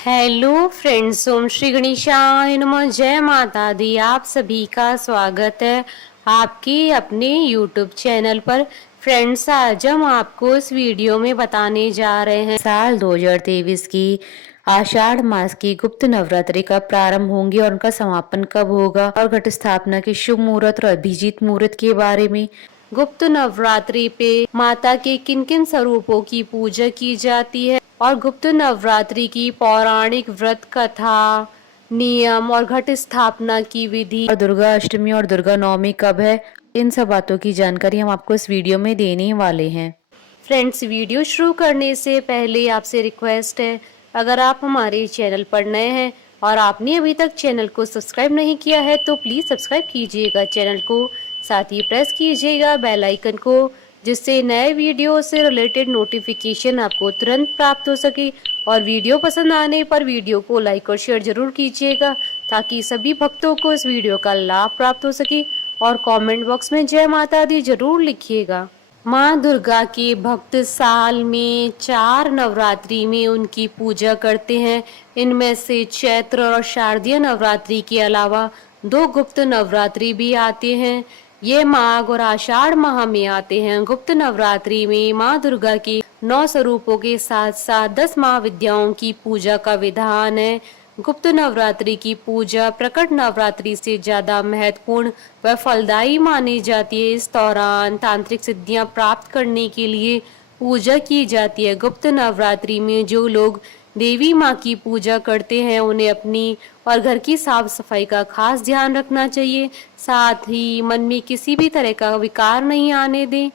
Hello friends, ओम श्री गणेशाय नमः। जय माता दी। आप सभी का स्वागत है आपके अपने यूट्यूब चैनल पर। फ्रेंड्स, आज हम आपको इस वीडियो में बताने जा रहे हैं साल 2023 की आषाढ़ मास की गुप्त नवरात्रि कब प्रारंभ होंगी और उनका समापन कब होगा, और घट स्थापना के शुभ मुहूर्त और अभिजीत मुहूर्त के बारे में। गुप्त नवरात्रि पे माता के किन किन स्वरूपों की पूजा की जाती है और गुप्त नवरात्रि की पौराणिक व्रत कथा, नियम और घट स्थापना की विधि, और दुर्गा अष्टमी और दुर्गा नवमी कब है, इन सब बातों की जानकारी हम आपको इस वीडियो में देने वाले हैं। फ्रेंड्स, वीडियो शुरू करने से पहले आपसे रिक्वेस्ट है, अगर आप हमारे चैनल पर नए हैं और आपने अभी तक चैनल को सब्सक्राइब नहीं किया है तो प्लीज़ सब्सक्राइब कीजिएगा चैनल को, साथ ही प्रेस कीजिएगा बेल आइकन को, जिससे नए वीडियो से रिलेटेड नोटिफिकेशन आपको तुरंत प्राप्त हो सके। और वीडियो पसंद आने पर वीडियो को लाइक और शेयर जरूर कीजिएगा ताकि सभी भक्तों को इस वीडियो का लाभ प्राप्त हो सके। और कमेंट बॉक्स में जय माता दी जरूर लिखिएगा। माँ दुर्गा के भक्त साल में 4 नवरात्रि में उनकी पूजा करते हैं। इनमें से चैत्र और शारदीय नवरात्रि के अलावा 2 गुप्त नवरात्रि भी आते हैं। ये माघ और आषाढ़ माह में आते हैं। गुप्त नवरात्रि में माँ दुर्गा के 9 स्वरूपों के साथ साथ 10 महाविद्याओं की पूजा का विधान है। गुप्त नवरात्रि की पूजा प्रकट नवरात्रि से ज्यादा महत्वपूर्ण व फलदायी मानी जाती है। इस दौरान तांत्रिक सिद्धियां प्राप्त करने के लिए पूजा की जाती है। गुप्त नवरात्रि में जो लोग देवी माँ की पूजा करते हैं उन्हें अपनी और घर की साफ सफाई का खास ध्यान रखना चाहिए। साथ ही मन में किसी भी तरह का विकार नहीं आने दें।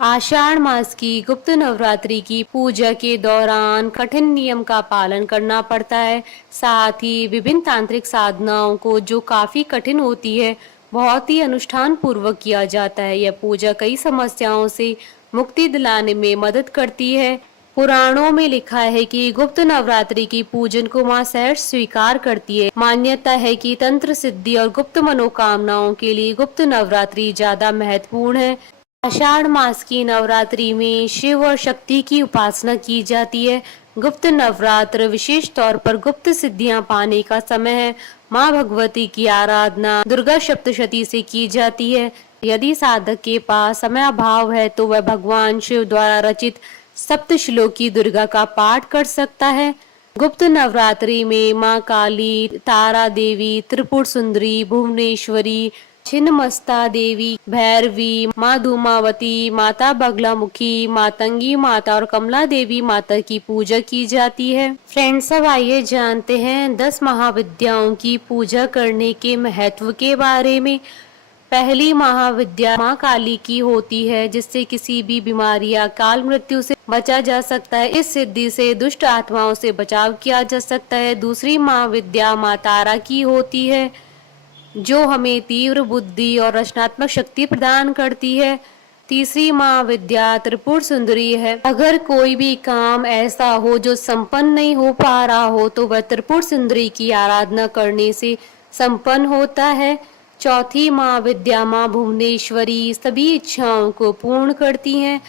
आषाढ़ मास की गुप्त नवरात्रि की पूजा के दौरान कठिन नियम का पालन करना पड़ता है। साथ ही विभिन्न तांत्रिक साधनाओं को, जो काफी कठिन होती है, बहुत ही अनुष्ठान पूर्वक किया जाता है। यह पूजा कई समस्याओं से मुक्ति दिलाने में मदद करती है। पुराणों में लिखा है कि गुप्त नवरात्रि की पूजन को मां सहर्ष स्वीकार करती है। मान्यता है कि तंत्र सिद्धि और गुप्त मनोकामनाओं के लिए गुप्त नवरात्रि ज्यादा महत्वपूर्ण है। आषाढ़ मास की नवरात्रि में शिव और शक्ति की उपासना की जाती है। गुप्त नवरात्र विशेष तौर पर गुप्त सिद्धियां पाने का समय है। माँ भगवती की आराधना दुर्गा सप्तशती से की जाती है। यदि साधक के पास समय अभाव है तो वह भगवान शिव द्वारा रचित सप्तश्लोकी दुर्गा का पाठ कर सकता है। गुप्त नवरात्रि में माँ काली, तारा देवी, त्रिपुर सुंदरी, भुवनेश्वरी, छिन्नमस्ता देवी, भैरवी, माँ धूमावती, माता बगलामुखी, मातंगी माता और कमला देवी माता की पूजा की जाती है। फ्रेंड्स, अब आइए जानते हैं 10 महाविद्याओं की पूजा करने के महत्व के बारे में। पहली महाविद्या माँ काली की होती है, जिससे किसी भी बीमारी या काल मृत्यु से बचा जा सकता है। इस सिद्धि से दुष्ट आत्माओं से बचाव किया जा सकता है। दूसरी महाविद्या माँ तारा की होती है, जो हमें तीव्र बुद्धि और रचनात्मक शक्ति प्रदान करती है। तीसरी महाविद्या त्रिपुर सुंदरी है। अगर कोई भी काम ऐसा हो जो संपन्न नहीं हो पा रहा हो तो वह त्रिपुर सुंदरी की आराधना करने से संपन्न होता है। चौथी महाविद्या माँ भुवनेश्वरी सभी इच्छाओं को पूर्ण करती हैं।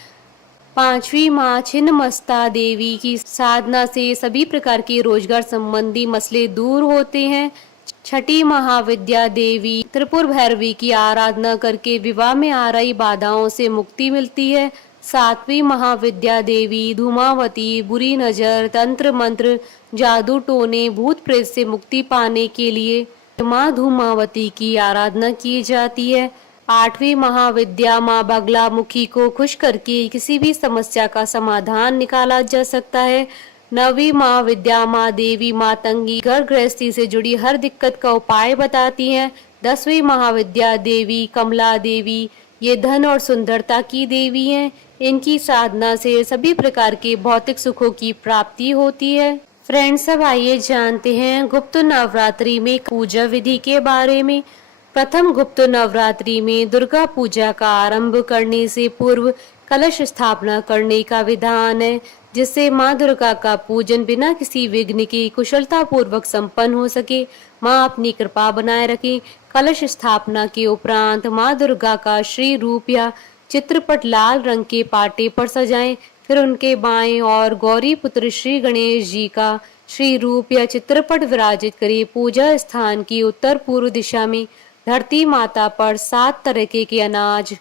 पांचवी माँ छिन्नमस्ता देवी की साधना से सभी प्रकार के रोजगार संबंधी मसले दूर होते हैं। छठी महाविद्या देवी त्रिपुर भैरवी की आराधना करके विवाह में आ रही बाधाओं से मुक्ति मिलती है। सातवीं महाविद्या देवी धूमावती बुरी नजर, तंत्र मंत्र, जादू टोने, भूत प्रेत से मुक्ति पाने के लिए माँ धूमावती की आराधना की जाती है। आठवीं महाविद्या माँ बगलामुखी को खुश करके किसी भी समस्या का समाधान निकाला जा सकता है। नवीं महाविद्या माँ देवी मातंगी घर गृहस्थी से जुड़ी हर दिक्कत का उपाय बताती हैं। 10वीं महाविद्या देवी कमला देवी, ये धन और सुंदरता की देवी हैं। इनकी साधना से सभी प्रकार के भौतिक सुखों की प्राप्ति होती है। फ्रेंड्स, अब आइए जानते हैं गुप्त नवरात्रि में पूजा विधि के बारे में। प्रथम गुप्त नवरात्रि में दुर्गा पूजा का आरंभ करने से पूर्व कलश स्थापना करने का विधान है, जिससे माँ दुर्गा का पूजन बिना किसी विघ्न के कुशलता पूर्वक संपन्न हो सके। माँ अपनी कृपा बनाए रखे। कलश स्थापना के उपरांत माँ दुर्गा का श्री रूप या चित्रपट लाल रंग के पाटे पर सजाएं। फिर उनके बाएं और गौरी पुत्र श्री गणेश जी का श्री रूप या चित्रपट विराजित करिए। पूजा स्थान की उत्तर पूर्व दिशा में धरती माता पर 7 तरह के अनाज,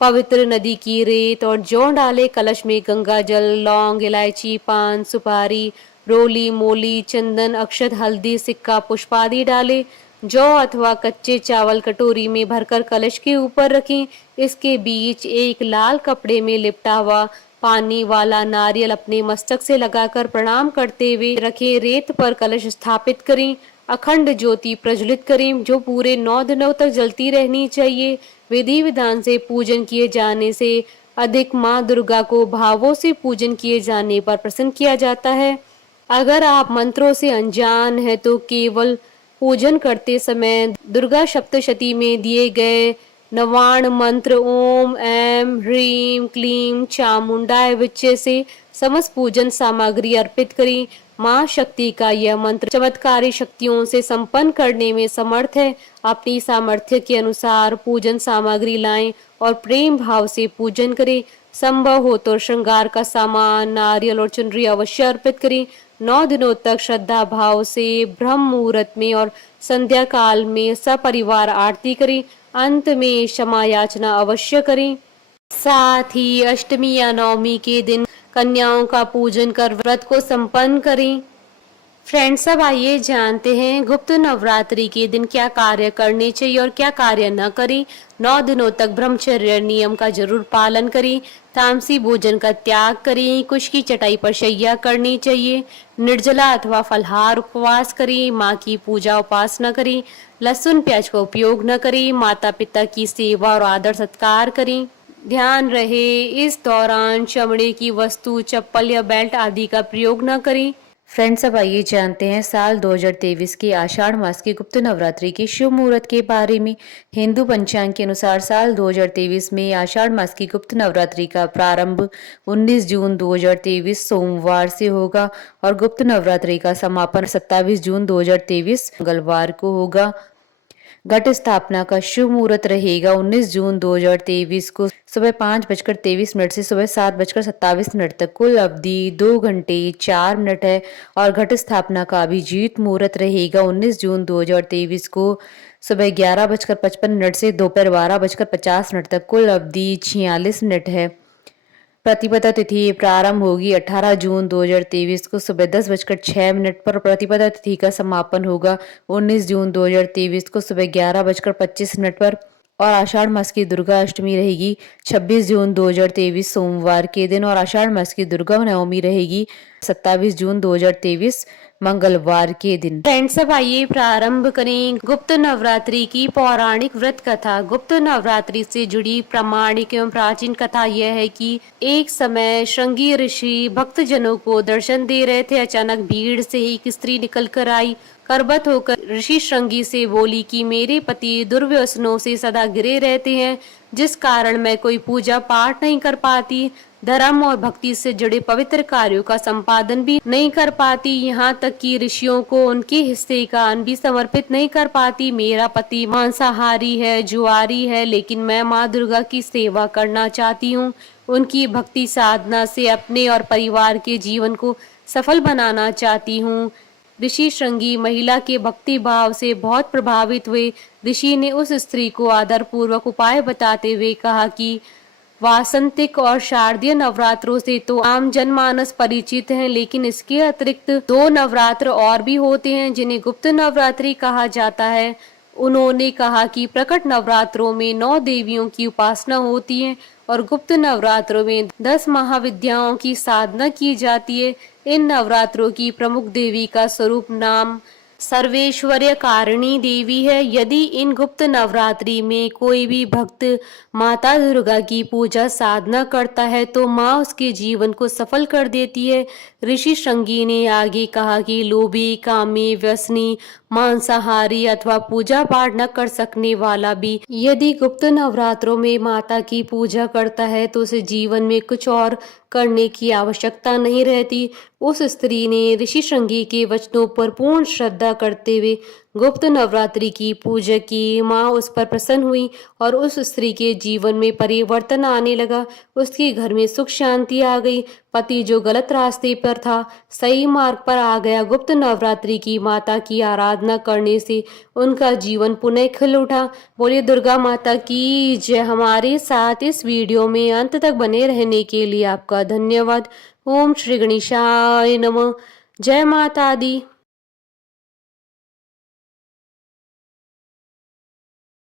पवित्र नदी की रेत और जौ डाले। कलश में गंगा जल, लौंग, इलायची, पान, सुपारी, रोली, मोली, चंदन, अक्षत, हल्दी, सिक्का, पुष्प आदि डाले। जौ अथवा कच्चे चावल कटोरी में भरकर कलश के ऊपर रखें। इसके बीच एक लाल कपड़े में लिपटा हुआ पानी वाला नारियल अपने मस्तक से लगाकर प्रणाम करते हुए रखें। रेत पर कलश स्थापित करें। अखंड ज्योति प्रज्वलित करें जो पूरे 9 दिनों तक जलती रहनी चाहिए। विधि विधान से पूजन किए जाने से अधिक माँ दुर्गा को भावों से पूजन किए जाने पर प्रसन्न किया जाता है। अगर आप मंत्रों से अनजान है तो केवल पूजन करते समय दुर्गा सप्तशती में दिए गए नवाण मंत्र ओम ऐं ह्रीं क्लीं चामुंडाय विच्चे से समस्त पूजन सामग्री अर्पित करें। माँ शक्ति का यह मंत्र चमत्कारी शक्तियों से संपन्न करने में समर्थ है। अपनी सामर्थ्य के अनुसार पूजन सामग्री लाएं और प्रेम भाव से पूजन करें। संभव हो तो श्रृंगार का सामान, नारियल और चुनरी अवश्य अर्पित करें। 9 दिनों तक श्रद्धा भाव से ब्रह्म मुहूर्त में और संध्या काल में सपरिवार आरती करें। अंत में क्षमा याचना अवश्य करें। साथ ही अष्टमी या नवमी के दिन कन्याओं का पूजन कर व्रत को संपन्न करें। फ्रेंड्स, अब आइए जानते हैं गुप्त नवरात्रि के दिन क्या कार्य करने चाहिए और क्या कार्य न करें। 9 दिनों तक ब्रह्मचर्य नियम का जरूर पालन करें। तामसी भोजन का त्याग करें। कुश की चटाई पर शैया करनी चाहिए। निर्जला अथवा फलहार उपवास करें। माँ की पूजा उपासना करें। लहसुन प्याज का उपयोग न करें। माता पिता की सेवा और आदर सत्कार करें। ध्यान रहे इस दौरान चमड़े की वस्तु, चप्पल या बेल्ट आदि का प्रयोग न करें। फ्रेंड्स, अब आइए जानते हैं साल 2023 के आषाढ़ मास की गुप्त नवरात्रि के शुभ मुहूर्त के बारे में। हिंदू पंचांग के अनुसार साल 2023 में आषाढ़ मास की गुप्त नवरात्रि का प्रारंभ 19 जून 2023 सोमवार से होगा और गुप्त नवरात्रि का समापन 27 जून 2023 मंगलवार को होगा। घट स्थापना का शुभ मुहूर्त रहेगा 19 जून 2023 को सुबह 5:23 से सुबह 7:27 तक। कुल अवधि 2 घंटे 4 मिनट है और घट स्थापना का अभिजीत मुहूर्त रहेगा 19 जून 2023 को सुबह 11:55 से दोपहर 12:50 तक। कुल अवधि 46 मिनट है। प्रतिपदा तिथि प्रारंभ होगी 18 जून 2023 को सुबह 10:06 पर। प्रतिपदा तिथि का समापन होगा 19 जून 2023 को सुबह 11:25 पर और आषाढ़ मास की दुर्गा अष्टमी रहेगी 26 जून 2023 सोमवार के दिन और आषाढ़ मास की दुर्गा नवमी रहेगी 27 जून 2023 मंगलवार के दिन। फ्रेंड्स, अब आइए प्रारंभ करें गुप्त नवरात्रि की पौराणिक व्रत कथा। गुप्त नवरात्रि से जुड़ी प्रामाणिक एवं प्राचीन कथा यह है कि एक समय श्रृंगी ऋषि भक्तजनों को दर्शन दे रहे थे। अचानक भीड़ से एक स्त्री निकल कर आई। करबत होकर ऋषि श्रृंगी से बोली कि मेरे पति दुर्व्यसनों से सदा घिरे रहते हैं, जिस कारण मैं कोई पूजा पाठ नहीं कर पाती, धर्म और भक्ति से जुड़े पवित्र कार्यों का संपादन भी नहीं कर पाती, यहाँ तक कि ऋषियों को उनके हिस्से का अन्न भी समर्पित नहीं कर पाती। मेरा पति मांसाहारी है, जुआरी है, लेकिन मैं माँ दुर्गा की सेवा करना चाहती हूँ। उनकी भक्ति साधना से अपने और परिवार के जीवन को सफल बनाना चाहती हूँ। ऋषि श्रृंगी महिला के भक्ति भाव से बहुत प्रभावित हुए। ऋषि ने उस स्त्री को आदर पूर्वक उपाय बताते हुए कहा कि वासंतिक और शारदीय नवरात्रों से तो आम जनमानस परिचित हैं, लेकिन इसके अतिरिक्त 2 नवरात्र और भी होते हैं जिन्हें गुप्त नवरात्रि कहा जाता है। उन्होंने कहा कि प्रकट नवरात्रों में 9 देवियों की उपासना होती है और गुप्त नवरात्रों में 10 महाविद्याओं की साधना की जाती है। इन नवरात्रों की प्रमुख देवी का स्वरूप नाम सर्वेश्वर्य कारिणी देवी है। यदि इन गुप्त नवरात्रि में कोई भी भक्त माता दुर्गा की पूजा साधना करता है तो माँ उसके जीवन को सफल कर देती है। ऋषि श्रृंगी ने आगे कहा कि लोभी, कामी, व्यसनी, मांसाहारी अथवा पूजा पाठ न कर सकने वाला भी यदि गुप्त नवरात्रों में माता की पूजा करता है तो उसे जीवन में कुछ और करने की आवश्यकता नहीं रहती। उस स्त्री ने ऋषि श्रृंगी के वचनों पर पूर्ण श्रद्धा करते हुए गुप्त नवरात्रि की पूजा की। माँ उस पर प्रसन्न हुई और उस स्त्री के जीवन में परिवर्तन आने लगा। उसके घर में सुख शांति आ गई। पति जो गलत रास्ते पर था सही मार्ग पर आ गया। गुप्त नवरात्रि की माता की आराधना करने से उनका जीवन पुनः खिल उठा। बोलिए दुर्गा माता की जय। हमारे साथ इस वीडियो में अंत तक बने रहने के लिए आपका धन्यवाद। ओम श्री गणेशाय नमः। जय माता दी।